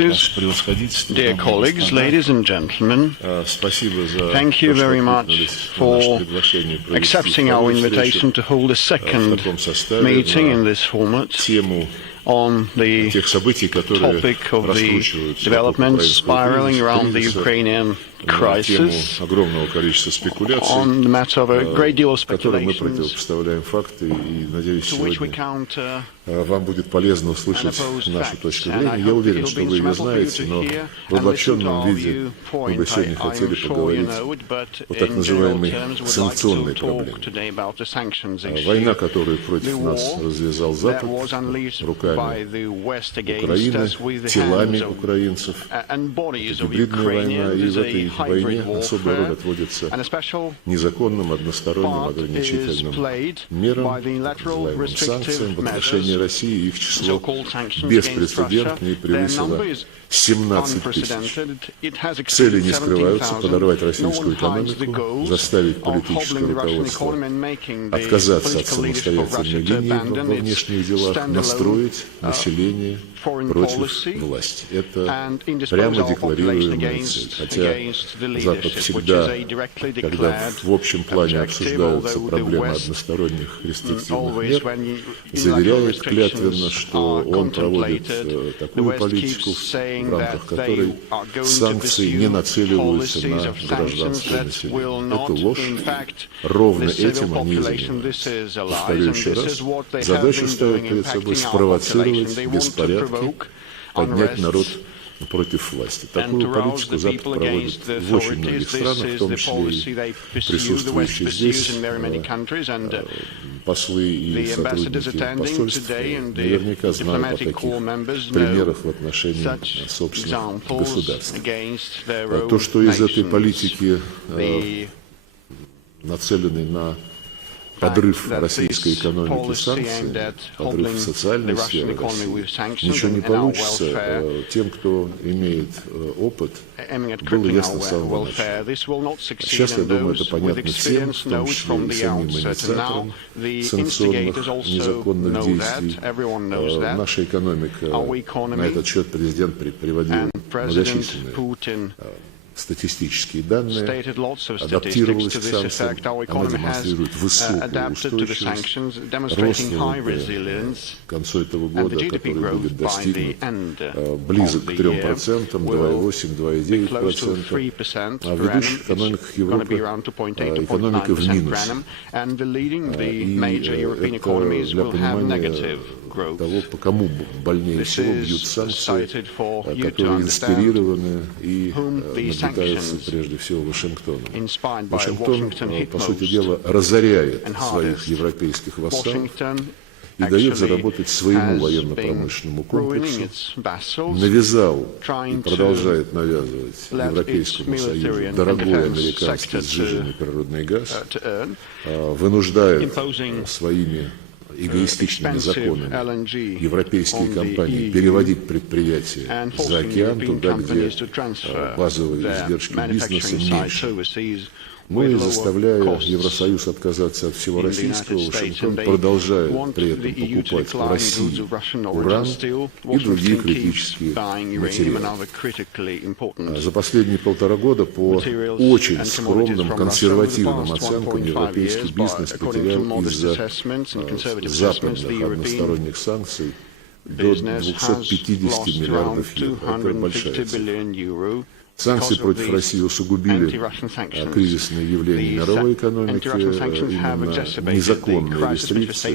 Dear colleagues, ladies and gentlemen, thank you very much for accepting our invitation to hold a second meeting in this format on the topic of the developments spiraling around the Ukrainian crisis, on the matter of a great deal of speculations, to which we counter Вам будет полезно услышать нашу точку зрения. Я уверен, что вы ее знаете, но в обобщенном виде мы бы сегодня хотели поговорить о так называемой санкционной проблеме. Война, которую против нас развязал Запад руками Украины, телами украинцев, гибридная война, и в этой войне особая роль отводится незаконным, односторонним, ограничительным мерам, так называемым санкциям в отношении России. Их число беспрецедентное и превысило 17 тысяч. Цели не скрываются: подорвать российскую экономику, заставить политическое руководство отказаться от самостоятельной линии во внешних делах, настроить население против власти. Это прямо декларируемая цель. Хотя Запад всегда, когда в общем плане обсуждаются проблемы односторонних рестриктивных мер, заверяет клятвенно, что он проводит такую политику, в рамках которой санкции не нацеливаются на гражданское население. Это ложь. Ровно этим они и занимаются. Повторю еще раз, задача ставит перед собой спровоцировать беспорядки, поднять народ против власти. Такую политику Запад проводит в очень многих странах, в том числе и присутствующие здесь послы и сотрудники посольств наверняка знают о таких примерах в отношении собственных государств. То, что из этой политики, нацеленной на подрыв российской экономики санкциями, подрыв социальной сферы России, ничего не получится. Тем, кто имеет опыт, было ясно с самого начала. Сейчас, я думаю, это понятно всем, в том числе и самим инициаторам санкционных незаконных действий. Наша экономика, на этот счет президент приводил многочисленные статистические данные, адаптировалась к санкциям, она демонстрирует высокую устойчивость, рост к концу этого года, который будет достигнут, близок к 3%, 2,8-2,9%, а в ведущих экономиках Европы экономика в минусе. И это для понимания того, по кому больнее всего бьют санкции, которые инспирированы и наблюдаются прежде всего Вашингтоном. Вашингтон, по сути дела, разоряет своих европейских вассалов и дает заработать своему военно-промышленному комплексу, навязал и продолжает навязывать Европейскому Союзу дорогой американский сжиженный природный газ, вынуждает своими эгоистичными законами европейские компании переводить предприятия за океан, туда, где базовые издержки бизнеса меньше. Ну и заставляя Евросоюз отказаться от всего российского, Вашингтон продолжает при этом покупать в России уран и другие критические материалы. За последние 1,5 года по очень скромным консервативным оценкам европейский бизнес потерял из-за западных односторонних санкций до 250 миллиардов евро. Это большая цифра. Санкции против России усугубили кризисные явления мировой экономики, именно незаконные рестрикции,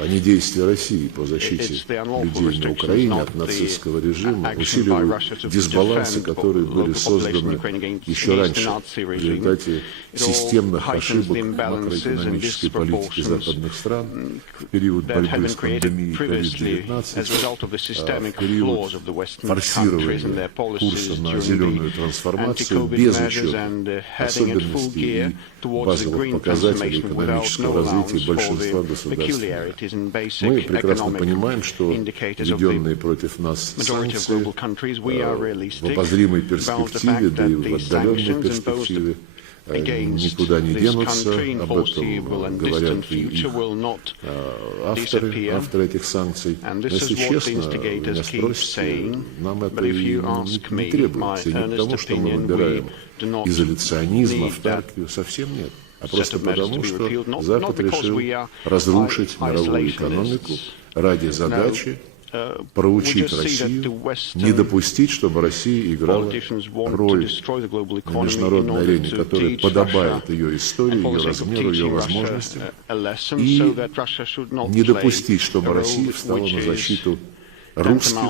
а не действия России по защите людей на Украине от нацистского режима, усиливают дисбалансы, которые были созданы еще раньше в результате системных ошибок макроэкономической политики западных стран в период борьбы с пандемией COVID-19, в период форсирования курса на зеленую трансформацию без учета особенностей и базовых показателей экономического развития большинства государств мира. Мы прекрасно понимаем, что введенные против нас санкции в обозримой перспективе, да и в отдаленной перспективе, никуда не денутся, об этом говорят и их авторы этих санкций. Но, если честно, вы меня спросите, нам это и не требуется, и не потому, что мы выбираем изоляционизм, автаркию, совсем нет. А просто потому, что Запад решил разрушить мировую экономику ради задачи проучить Россию, не допустить, чтобы Россия играла роль на международной арене, которая подобает ее истории, ее размеру, ее возможностям, и не допустить, чтобы Россия встала на защиту русских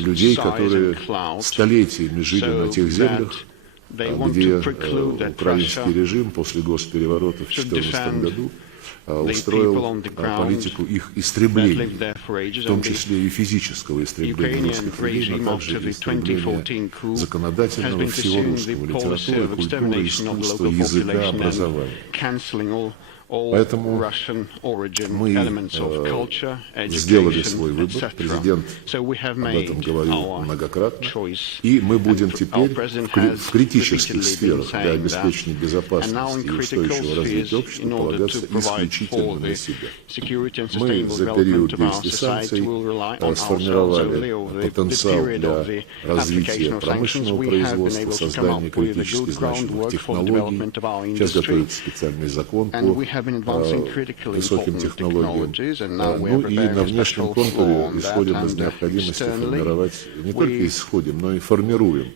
людей, которые столетиями жили на тех землях, где украинский режим после госпереворота в 2014 году устроил политику их истребления, в том числе и физического истребления русских людей, но также и истребления законодательного всего русского, литературы, культуры, искусства, языка, образования. Поэтому мы сделали свой выбор, президент об этом говорил многократно, и мы будем теперь в критических сферах для обеспечения безопасности и устойчивого развития общества полагаться исключительно на себя. Мы за период действия санкций сформировали потенциал для развития промышленного производства, создания критически значимых технологий. Сейчас готовится специальный закон по высоким технологиям. Ну и на внешнем контуре исходим из необходимости формировать, не только исходим, но и формируем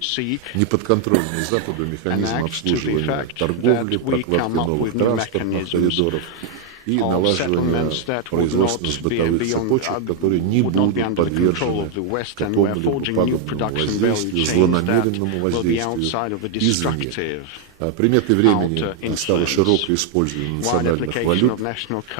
неподконтрольный Западу механизм обслуживания торговли, прокладки новых транспортных коридоров и налаживание производственно-бытовых цепочек, которые не будут подвержены какому-либо пагубному воздействию, злонамеренному воздействию извне. Приметой времени стало широкое использование национальных валют,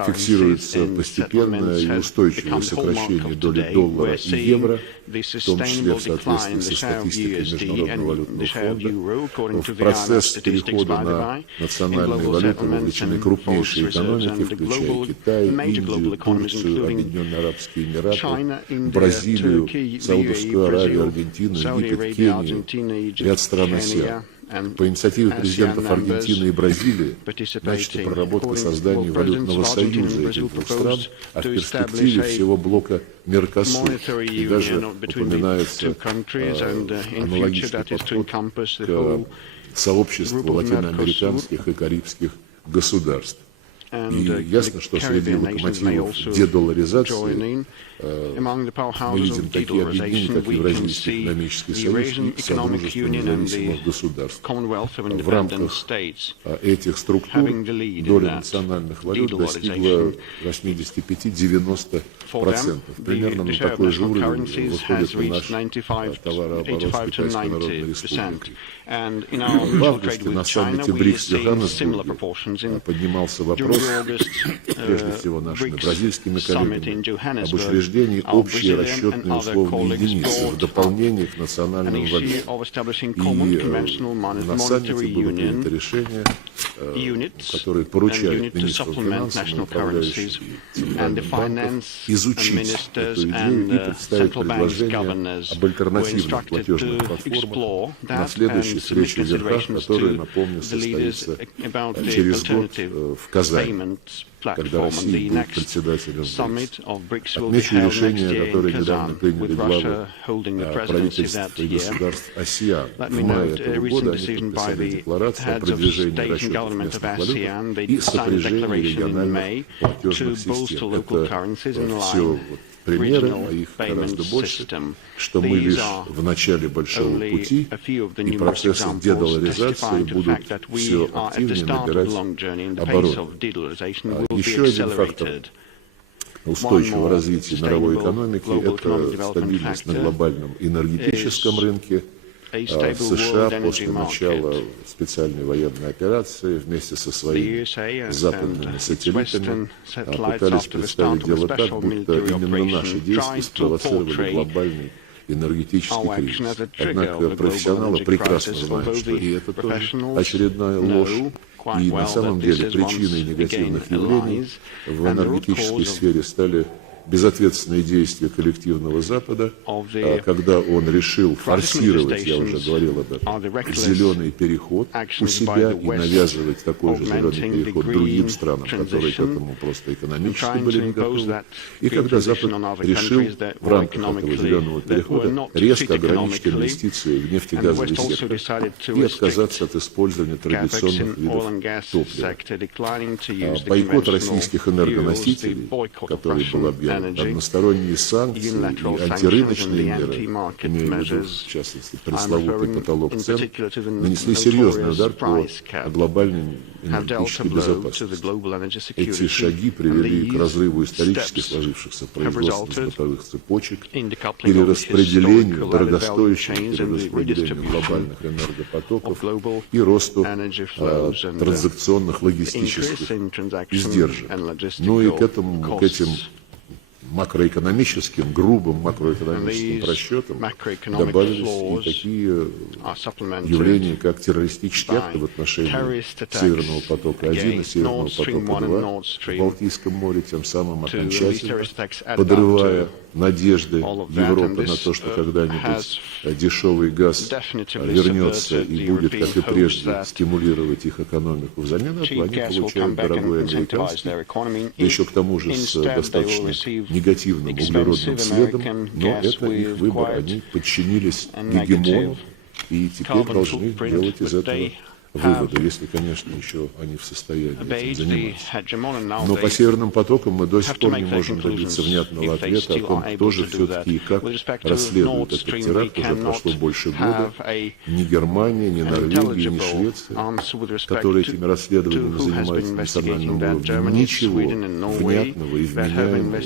фиксируется постепенное и устойчивое сокращение доли доллара и евро, в том числе в соответствии со статистикой Международного валютного фонда. В процесс перехода на национальные валюты вовлечены крупнейшие экономики, включая Китай, Индию, Турцию, Объединенные Арабские Эмираты, Бразилию, Саудовскую Аравию, Аргентину, Египет, Кению, ряд стран АСЕАН. По инициативе президентов Аргентины и Бразилии начата проработка создания валютного союза этих двух стран, а в перспективе всего блока Меркосур. И даже упоминается аналогичный подход к сообществу латиноамериканских и карибских государств. И ясно, что среди локомотивов дедолларизации мы видим такие объединения, как Евразийский экономический союз и Содружество независимых государств. В рамках этих структур доля национальных валют достигла 85-90%. Примерно на такой же уровень выходит и наш товарооборот с Китайской Народной Республикой. В августе на саммите БРИКС в Йоханнесбурге поднимался вопрос, прежде всего нашими бразильскими коллегами, об учреждении общей расчетной условной единицы в дополнение к национальным валютам. И на саммите было принято решение, которое поручает министру финансов и управляющим центральным банком изучить эту идею и представить предложение об альтернативных платежных платформах на следующей встрече в верхах, которая, напомню, состоится через год в Казани, когда Россия будет председателем БРИКС. Отмечу решение, которое недавно приняли главы правительств и государств АСЕАН. В мае этого года они подписали декларацию о продвижении расчетов местных валют и сопряжении региональных платежных систем. Это все примеры, а их гораздо больше, что мы лишь в начале большого пути, и процессы дедолларизации будут все активнее набирать обороты. Еще один фактор устойчивого развития мировой экономики – это стабильность на глобальном энергетическом рынке. В США после начала специальной военной операции вместе со своими западными сателлитами пытались представить дело так, будто именно наши действия спровоцировали глобальный энергетический кризис. Однако профессионалы прекрасно знают, что и это тоже очередная ложь. И на самом деле причиной негативных явлений в энергетической сфере стали безответственные действия коллективного Запада, когда он решил форсировать, я уже говорил об этом, зеленый переход у себя и навязывать такой же зеленый переход другим странам, которые к этому просто экономически были не готовы. И когда Запад решил в рамках этого зеленого перехода резко ограничить инвестиции в нефтегазовый сектор и отказаться от использования традиционных видов топлива. Бойкот российских энергоносителей, который был объявлен, односторонние санкции и антирыночные меры, имею в виду, в частности, пресловутый потолок цен, нанесли серьезный удар по глобальной энергетической безопасности. Эти шаги привели к разрыву исторически сложившихся производственных бытовых цепочек, перераспределению, дорогостоящему перераспределению глобальных энергопотоков и росту транзакционных логистических издержек. Ну и к этим макроэкономическим, грубым макроэкономическим расчетам добавились и такие явления, как террористические акты в отношении Северного потока-1 и Северного потока-2 в Балтийском море, тем самым окончательно подрывая надежды Европы на то, что когда-нибудь дешевый газ вернется и будет, как и прежде, стимулировать их экономику. Взамен этого они получают дорогой американский, да еще к тому же с достаточно негативным углеродным следом, но это их выбор. Они подчинились гегемону и теперь должны делать из этого выводы, если, конечно, еще они в состоянии этим заниматься. Но по Северным потокам мы до сих пор не можем добиться внятного ответа о том, кто же все-таки и как расследует этот теракт. Уже прошло больше года. Ни Германия, ни Норвегия, ни Швеция, которые этими расследованиями занимаются на национальном уровне, ничего внятного и вменяемого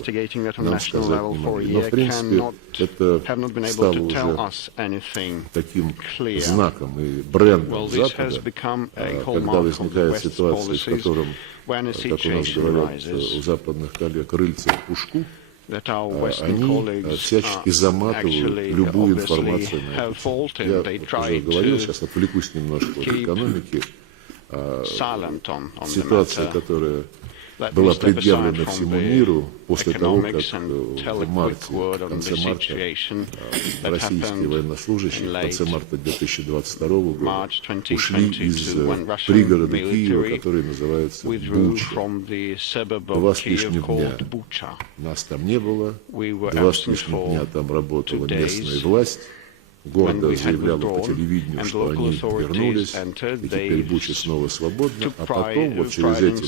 нам сказать не могли. Но, в принципе, это стало уже таким знаком и брендом Запада, когда возникает ситуация, в котором, как у нас говорят у западных коллег, рыльца в пушку, они всячески заматывают любую информацию на это. Я уже говорил, сейчас отвлекусь немножко от экономики. Ситуация, которая была предъявлена всему миру после того, как в конце марта российские военнословящие в конце марта 2022 года ушли из пригорода Киева, который называется Буча. 2 с лишним дня нас там не было, 2 с лишним дня там работала местная власть, гордо заявляла по телевидению, что они вернулись, и теперь Буча снова свободна, а потом, вот через эти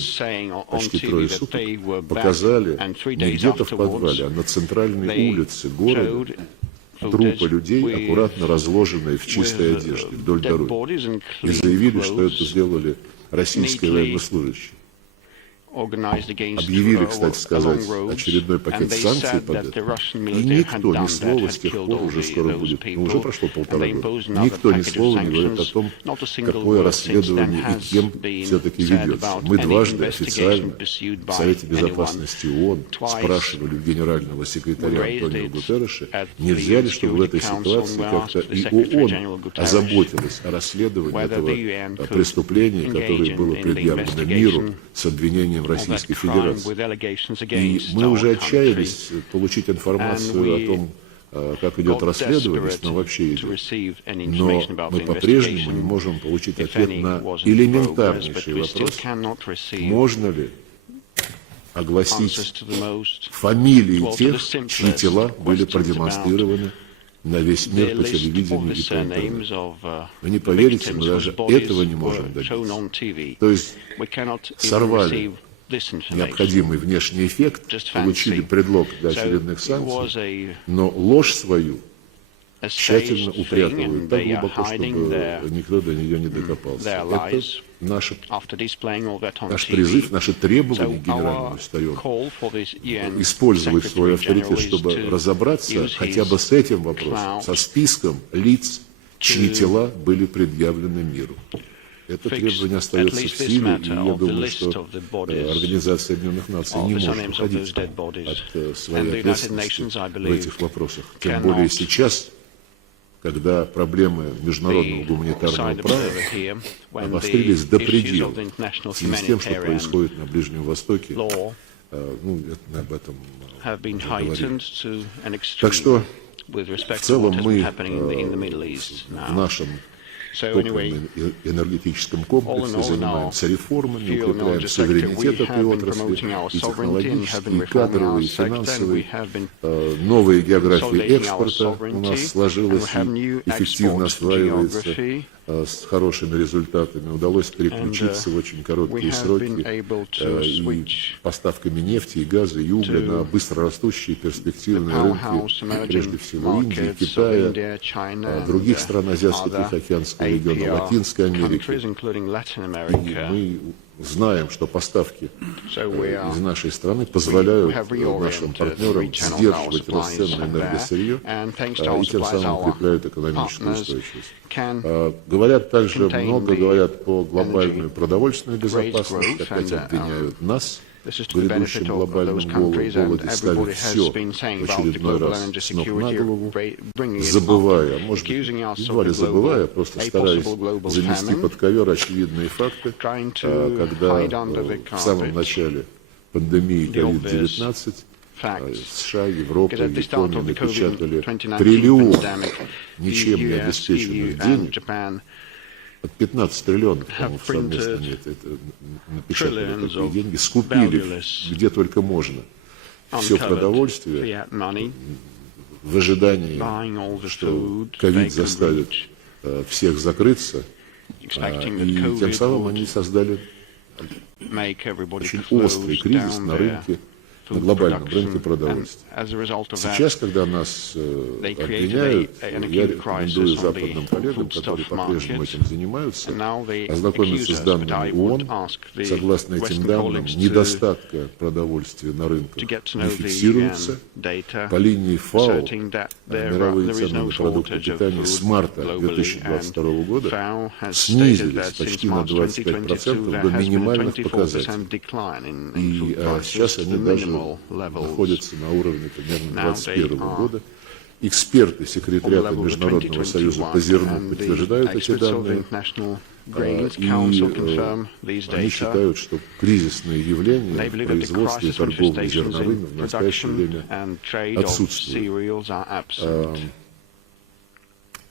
почти 3 суток, показали не где-то в подвале, а на центральной улице города трупы людей, аккуратно разложенные в чистой одежде вдоль дороги, и заявили, что это сделали российские военнослужащие. Объявили, кстати сказать, очередной пакет санкций под это. И никто ни слова с тех пор, уже скоро будет, уже прошло 1,5 года, никто ни слова не говорит о том, какое расследование и кем все-таки ведется. Мы дважды официально в Совете Безопасности ООН спрашивали у генерального секретаря Антонио Гутерреша, нельзя ли, чтобы в этой ситуации как-то и ООН озаботилась о расследовании этого преступления, которое было предъявлено миру с обвинением Российской Федерации. И мы уже отчаялись получить информацию о том, как идет расследование, если оно вообще идет. Но мы по-прежнему не можем получить ответ на элементарнейший вопрос, можно ли огласить фамилии тех, чьи тела были продемонстрированы на весь мир по телевидению и по интернету. Вы не поверите, мы даже этого не можем добиться. То есть сорвали необходимый внешний эффект, получили предлог для очередных санкций, но ложь свою тщательно упрятывают так глубоко, чтобы никто до нее не докопался. Это наш призыв, наше требование к генеральному Старенку использовать свой авторитет, чтобы разобраться хотя бы с этим вопросом, со списком лиц, чьи тела были предъявлены миру. Это требование остается в силе, и я думаю, что Организация Объединенных Наций не может уходить от своей ответственности в этих вопросах. Тем более сейчас, когда проблемы международного гуманитарного права обострились до предела в связи с тем, что происходит на Ближнем Востоке, об этом have been уже heightened говорили. to an Так что extreme with в respect to целом what has мы been happening in the Middle East в now. нашем So anyway, топливно-энергетическом all in комплексе all, in our занимаемся реформами, fuel and укрепляем energy sector, we суверенитет этой have been отрасли, promoting our и sovereignty and have been технологические, и reforming our кадровые, и sector, and we финансовые. have been Новые географии consolidating our экспорта у нас sovereignty, and we сложилась have и new эффективно export осваивается geography. С хорошими результатами. Удалось переключиться в очень короткие сроки и поставками нефти, и газа, и угля на быстрорастущие перспективные рынки, прежде всего Индии, Китая, других стран Азиатско-Тихоокеанского региона, Латинской Америки. И мы знаем, что поставки из нашей страны позволяют нашим партнерам сдерживать рост цен на энергосырье и тем самым укрепляют экономическую устойчивость. Говорят также много, говорят по глобальную продовольственную безопасность, опять обвиняют нас в грядущем глобальном голоде, ставят все в очередной раз с ног на голову, забывая, может быть, едва ли забывая, просто стараясь занести под ковер очевидные факты, когда в самом начале пандемии COVID-19 США, Европа, Япония напечатали триллион ничем не обеспеченных денег, от 15 триллионов, по-моему, совместно напечатали такие деньги, скупили где только можно все продовольствие в ожидании, что ковид заставит всех закрыться, и тем самым они создали очень острый кризис на рынке, на глобальном рынке продовольствия. Сейчас, когда нас обвиняют, я рекомендую западным коллегам, которые по-прежнему этим занимаются, ознакомиться с данными ООН. Согласно этим данным, недостатка продовольствия на рынках не фиксируется. По линии ФАО мировые цены на продукты питания с марта 2022 года снизились почти на 25% до минимальных показателей. И сейчас они даже находятся на уровне примерно 2021 года. Эксперты секретариата Международного союза по зерну подтверждают эти данные. И они считают, что кризисные явления в производстве и торговле зерновыми в настоящее время отсутствуют.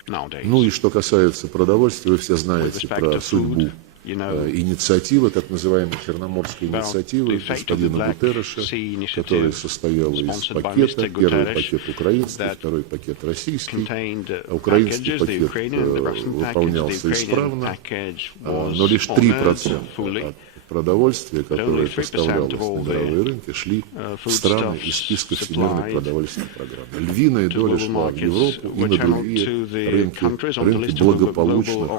Ну и что касается продовольствия, вы все знаете про судьбу инициативы, так называемой Черноморской инициативы господина Гутерреша, которая состояла из пакета. Первый пакет украинский, второй пакет российский. Украинский пакет выполнялся исправно, но лишь 3% от продовольствия, которое поставлялось на мировые рынки, шли в страны из списка Всемирной продовольственной программы. Львиная доля шла в Европу и на другие рынки благополучно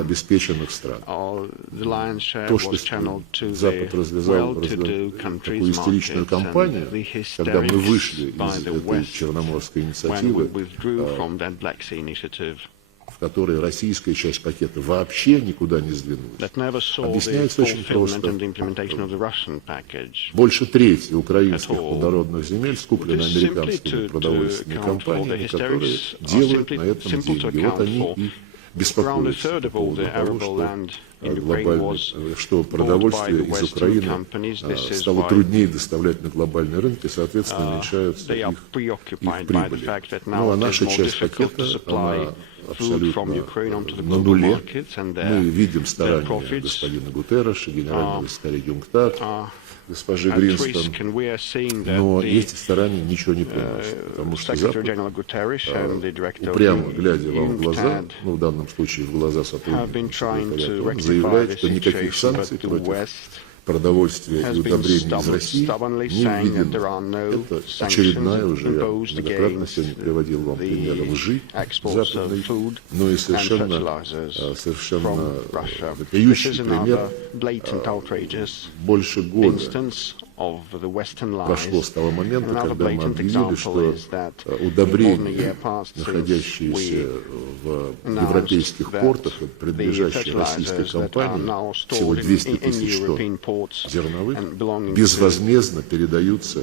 обеспеченных стран. То, что Запад развязал такую истеричную кампанию, когда мы вышли из этой Черноморской инициативы, в которой российская часть пакета вообще никуда не сдвинулась, объясняется очень просто. Больше трети украинских плодородных земель скуплены американскими продовольственными компаниями, которые делают на этом деньги. Вот они и беспокоятся по поводу того, что продовольствие из Украины стало труднее доставлять на глобальный рынок, и, соответственно, уменьшаются их прибыли. Ну а наша часть пакета, она абсолютно на нуле. Мы видим старания господина Гутерреша, генерального секретаря ЮНКТАД, госпожи Гринстон, но эти старания ничего не приносят, потому что Запад, упрямо глядя вам в глаза, ну в данном случае в глаза сотрудникам секретариата, заявляет, что никаких санкций против продовольствия и удобрений из России не введено. Это очередная уже, я многократно сегодня приводил вам примеры лжи западной, но и совершенно вопиющий пример. Больше года прошло с того момента, когда мы объявили, что удобрения, находящиеся в европейских портах, принадлежащие российской компании, всего 200 тысяч тонн зерновых, безвозмездно передаются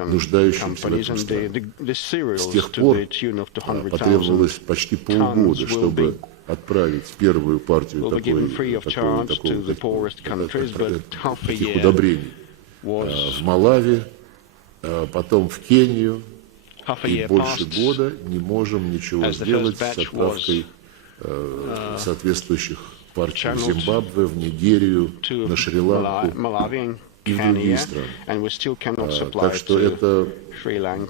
нуждающимся в этом странам. С тех пор потребовалось почти полгода, чтобы отправить первую партию таких удобрений в Малави, потом в Кению, и больше года не можем ничего сделать с отправкой соответствующих партий в Зимбабве, в Нигерию, на Шри-Ланку и в другие страны. Так что эта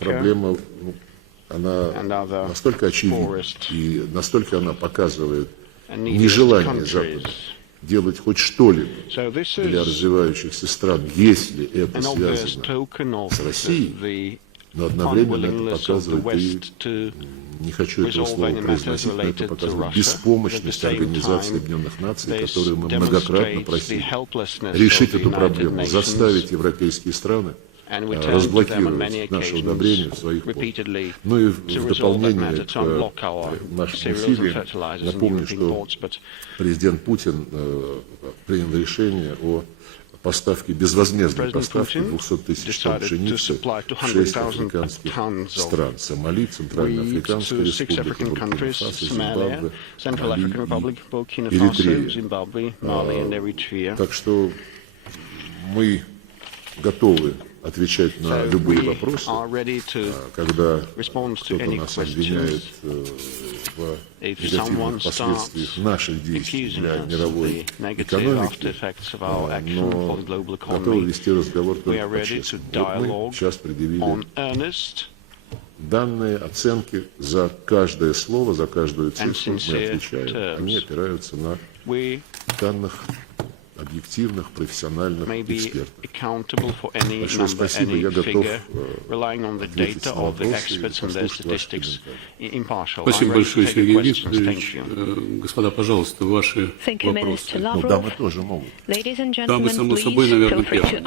проблема, она настолько очевидна и настолько она показывает нежелание Запада делать хоть что-либо для развивающихся стран, если это связано с Россией, но одновременно это показывает, и не хочу этого слова произносить, но это показывает беспомощность Организации Объединенных Наций, которую мы многократно просили решить эту проблему, заставить европейские страны разблокировать наше удобрение в своих портах. Ну и в дополнение к нашим усилиям напомню, что президент Путин принял решение о поставке, безвозмездной поставке 200 тысяч тонн пшеницы в 6 африканских стран: Сомали, Центральноафриканская республика, Буркина-Фасо, Зимбабве, Мали и Эритрия. Так что мы готовы отвечать на любые вопросы, когда кто-то нас обвиняет в негативных последствиях наших действий для мировой экономики, но готовы вести разговор только по-честному. Вот мы сейчас предъявили данные оценки за каждое слово, за каждую цифру мы отвечаем, они опираются на данных объективных, профессиональных экспертов. Большое спасибо, я готов ответить на вопросы и послушать ваши комментарии. Спасибо большое, Сергей Викторович. Господа, пожалуйста, ваши вопросы. Ну, дамы тоже могут. Дамы, само собой, наверное, первые.